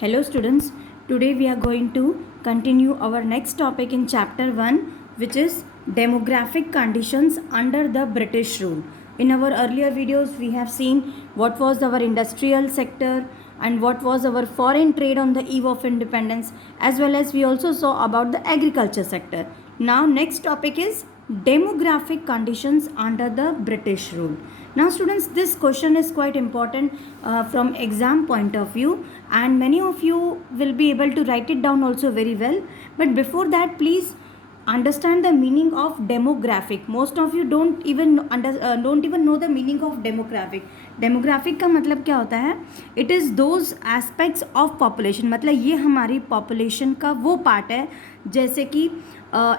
Hello students, today we are going to continue our next topic in chapter 1, which is demographic conditions under the British rule. In our earlier videos we have seen what was our industrial sector and what was our foreign trade on the eve of independence, as well as we also saw about the agriculture sector. Now next topic is demographic conditions under the British rule. Now students, this question is quite important from exam point of view, and many of you will be able to write it down also very well. But before that, please understand the meaning of demographic. Most of you don't even know the meaning of demographic. Demographic का मतलब क्या होता है? It is those aspects of population. मतलब ये हमारी population का वो part है, जैसे कि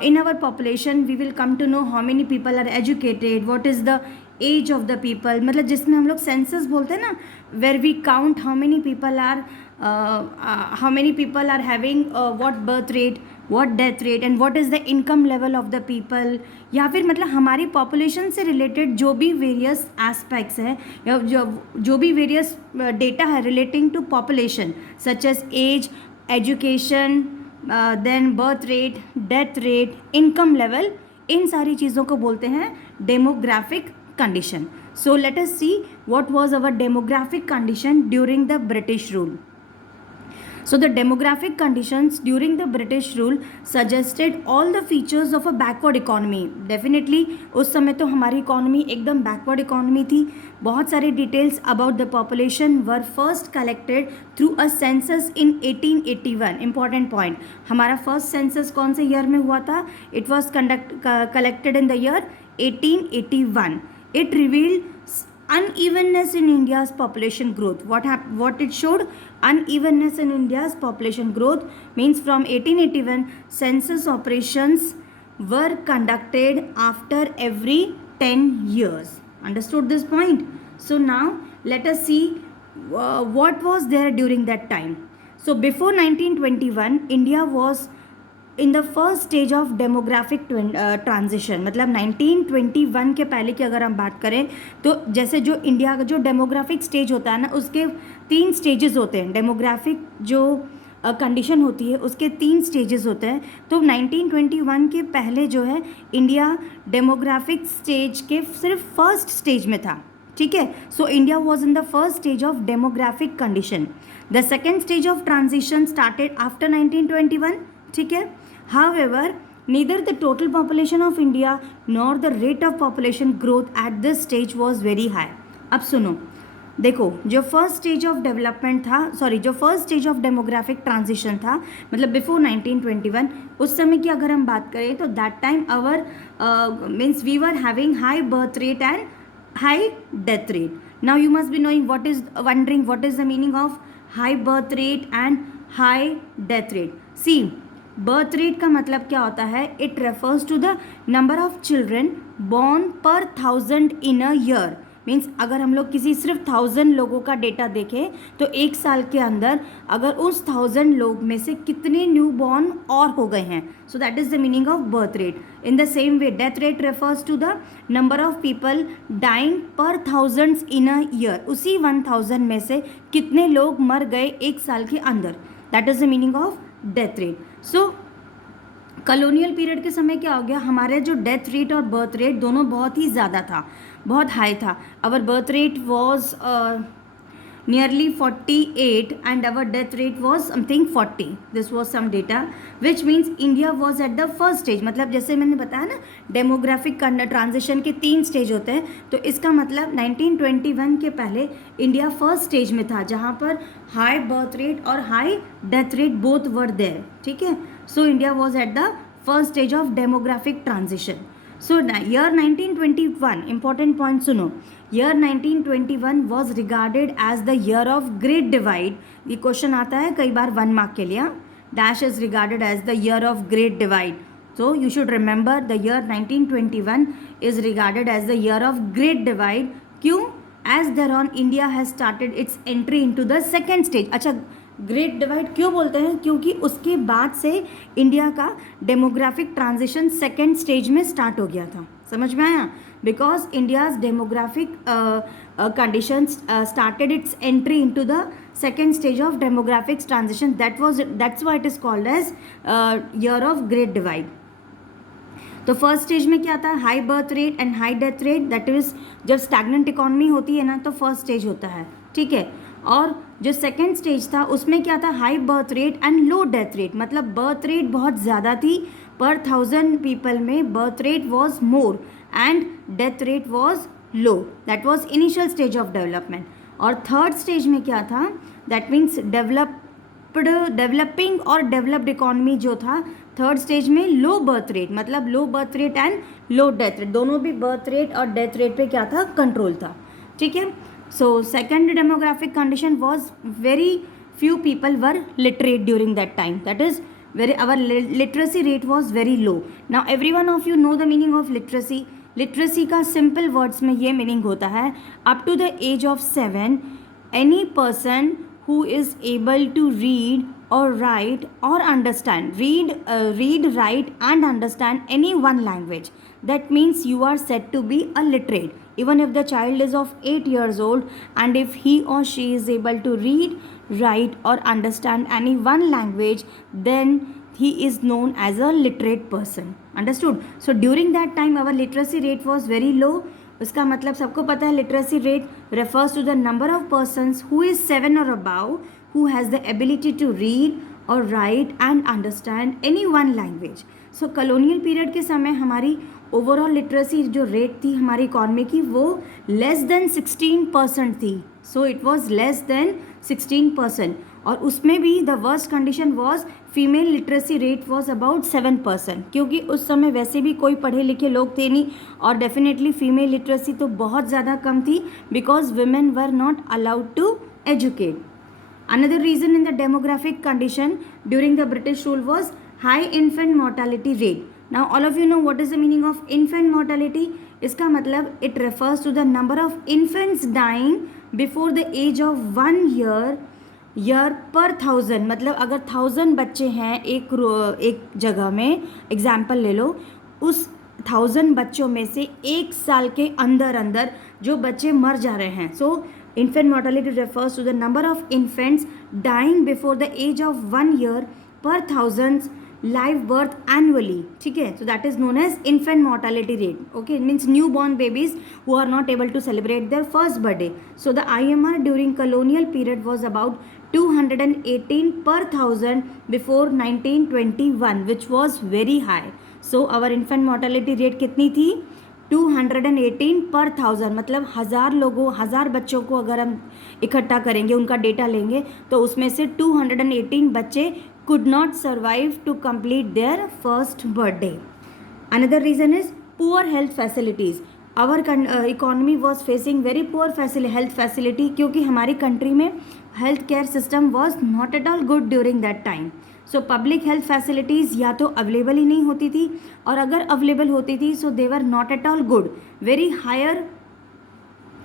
in our population we will come to know how many people are educated, what is the age of the people, मतलब जिसमें हम लोग census बोलते हैं ना, where we count how many people are having what birth rate, what death rate and what is the income level of the people, या फिर मतलब हमारी population से related जो भी various aspects है या जो भी various data है relating to population such as age, education, then birth rate, death rate, income level, इन सारी चीज़ों को बोलते हैं demographic condition. So let us see what was our demographic condition during the British rule. So the demographic conditions during the British rule suggested all the features of a backward economy. Definitely उस समय तो हमारी economy एकदम backward economy थी. बहुत सारे details about the population were first collected through a census in 1881. Important point. हमारा first census कौन से year में हुआ था? It was collected in the year 1881. It revealed unevenness in India's population growth. What it showed? Unevenness in India's population growth means from 1881 census operations were conducted after every 10 years. Understood this point? So now let us see what was there during that time. So before 1921 India was in the first stage of demographic transition. मतलब 1921 के पहले की अगर हम बात करें तो जैसे जो इंडिया का जो डेमोग्राफिक स्टेज होता है ना, उसके 3 स्टेजेस होते हैं. डेमोग्राफिक जो कंडीशन होती है उसके 3 स्टेजेस होते हैं. तो 1921 के पहले जो है इंडिया डेमोग्राफिक स्टेज के सिर्फ फर्स्ट स्टेज में था. ठीक है. So India was in the first stage of demographic condition. The second stage of transition started after 1921. ठीक है. However, neither the total population of India nor the rate of population growth at this stage was very high. अब सुनो, देखो, जो first stage of development था, जो first stage of demographic transition था, मतलब बिफोर 1921, उस समय की अगर हम बात करें तो that time our means we were having high birth rate and high death rate. Now you must be knowing wondering what is the meaning of high birth rate and high death rate. See, birth rate का मतलब क्या होता है? It refers to the number of children born per 1000 in a year. Means अगर हम लोग किसी सिर्फ 1000 लोगों का डेटा देखें तो एक साल के अंदर अगर उस 1000 लोग में से कितने न्यू बॉर्न और हो गए हैं. So that is the meaning of birth rate. In the same way death rate refers to the number of people dying per 1000 in a year. उसी 1000 में से कितने लोग मर गए एक साल के अंदर. That is the meaning of death rate. So colonial period के समय क्या हो गया, हमारे जो डेथ रेट और बर्थ रेट दोनों बहुत ही ज़्यादा था, बहुत हाई था. Our birth rate was nearly 48 and our death rate was something 40. This was some data which means India was at the first stage. मतलब जैसे मैंने बताया ना, डेमोग्राफिक ट्रांजिशन के 3 स्टेज होते हैं, तो इसका मतलब 1921 के पहले इंडिया फर्स्ट स्टेज में था जहाँ पर हाई बर्थ रेट और high death rate both were there. ठीक है. So India was at the first stage of demographic transition. So year 1921, important point सुनो. Year 1921 was regarded as the year of great divide. ये question आता है कई बार 1 mark के लिए. Dash is regarded as the year of great divide. So you should remember the year 1921 is regarded as the year of great divide. क्यों? As thereon India has started its entry into the second stage. अच्छा, great divide क्यों बोलते हैं? क्योंकि उसके बाद से India का डेमोग्राफिक ट्रांजिशन सेकेंड स्टेज में स्टार्ट हो गया था. समझ में आया? Because India's demographic conditions started its entry into the second stage of demographics transition. That's why it is called as year of great divide. तो फर्स्ट स्टेज में क्या था, high birth rate and high death rate, that is जब stagnant economy होती है ना तो first stage होता है, ठीक है। और जो सेकेंड स्टेज था उसमें क्या था, high birth rate and low death rate, मतलब बर्थ रेट बहुत ज़्यादा थी, पर 1000 पीपल में birth rate was more and death rate was low, that was initial stage of development. और थर्ड स्टेज में क्या था, दैट मीन्स डेवलपिंग और डेवलप्ड इकोनॉमी जो था, थर्ड स्टेज में लो बर्थ रेट, मतलब low birth rate and low death rate, दोनों भी बर्थ रेट और डेथ रेट पे क्या था, कंट्रोल था, ठीक है। So second demographic condition was very few people were literate during that time, that is our literacy rate was very low. Now every one of you know the meaning of literacy. Literacy का simple words में ये meaning होता है, up to the age of 7 any person who is able to read or write or understand, read, write and understand any one language, that means you are said to be a literate. Even if the child is of 8 years old and if he or she is able to read, write or understand any one language, then he is known as a literate person. Understood? So during that time our literacy rate was very low. उसका मतलब सबको पता है, literacy rate refers to the number of persons who is 7 or above who has the ability to read or write and understand any one language. So colonial period के समय हमारी overall literacy जो rate थी हमारी economy की वो less than 16% थी. So it was less than 16%. और उसमें भी the worst condition was female literacy rate was about 7%, क्योंकि उस समय वैसे भी कोई पढ़े लिखे लोग थे नहीं और डेफिनेटली फीमेल लिटरेसी तो बहुत ज़्यादा कम थी because women were not allowed to educate. Another reason in the demographic condition during the British rule was high infant mortality rate. Now all of you know what is the meaning of infant mortality. इसका मतलब it refers to the number of infants dying before the age of 1 year per 1000. मतलब अगर 1000 बच्चे हैं एक जगह में, example ले लो, उस 1000 बच्चों में से 1 साल के अंदर जो बच्चे मर जा रहे हैं. सो infant mortality refers to the number of infants dying before the age of 1 year per 1000 live birth annually. ठीक है, so that is known as infant mortality rate. Okay, it means newborn babies who are not able to celebrate their first birthday. So the IMR during colonial period was about 218 per 1000 before 1921, which was very high. So our infant mortality rate कितनी थी? 218 पर 1000. मतलब 1000 बच्चों को अगर हम इकट्ठा करेंगे, उनका डेटा लेंगे, तो उसमें से 218 बच्चे could not survive to complete their first birthday. Another reason is poor health facilities. Our economy was facing very poor health facility, क्योंकि हमारी कंट्री में health care system was not at all good during that time. So public health facilities या तो available ही नहीं होती थी, और अगर अवेलेबल होती थी so they were not at all good,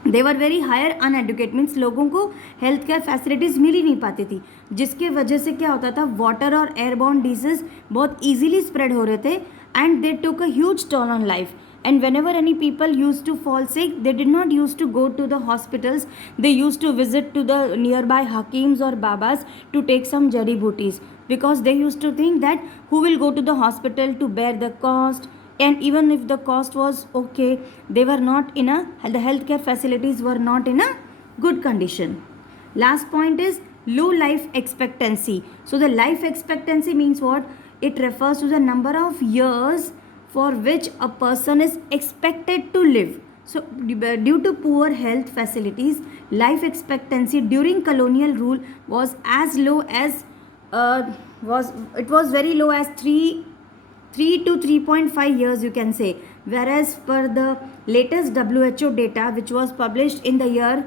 they were very higher uneducated, means लोगों को हेल्थ केयर फैसिलिटीज़ मिल ही नहीं पाती थी, जिसके वजह से क्या होता था, वाटर और एयरबॉर्न डिजीज़ बहुत ईजिली स्प्रेड हो रहे थे and they took a huge toll on life. And whenever any people used to fall sick, they did not used to go to the hospitals. They used to visit to the nearby hakims or babas to take some jari booties, because they used to think that who will go to the hospital to bear the cost, and even if the cost was okay, they were not in the healthcare facilities were not in a good condition. Last point is low life expectancy. So the life expectancy means what? It refers to the number of years for which a person is expected to live. So due to poor health facilities, life expectancy during colonial rule was as low as very low as 3 to 3.5 years, you can say, whereas per the latest WHO data which was published in the year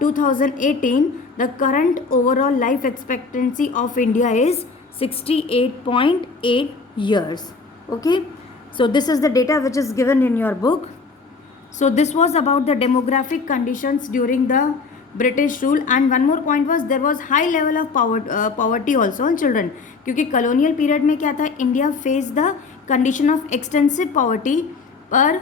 2018, the current overall life expectancy of India is 68.8 years. Okay, so this is the data which is given in your book. So this was about the demographic conditions during the British rule. And one more point was there was high level of poverty also in children, क्योंकि colonial period में क्या था, India faced the condition of extensive poverty per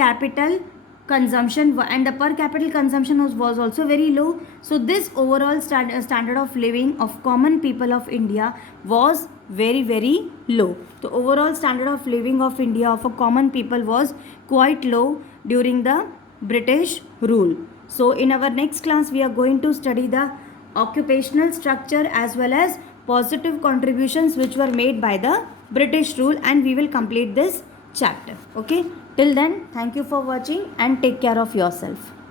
capital consumption and the per capita consumption was also very low. So this overall standard of living of common people of India was very low. The overall standard of living of India of a common people was quite low during the British rule. So in our next class we are going to study the occupational structure as well as positive contributions which were made by the British rule, and we will complete this chapter. Okay, till then, thank you for watching and take care of yourself.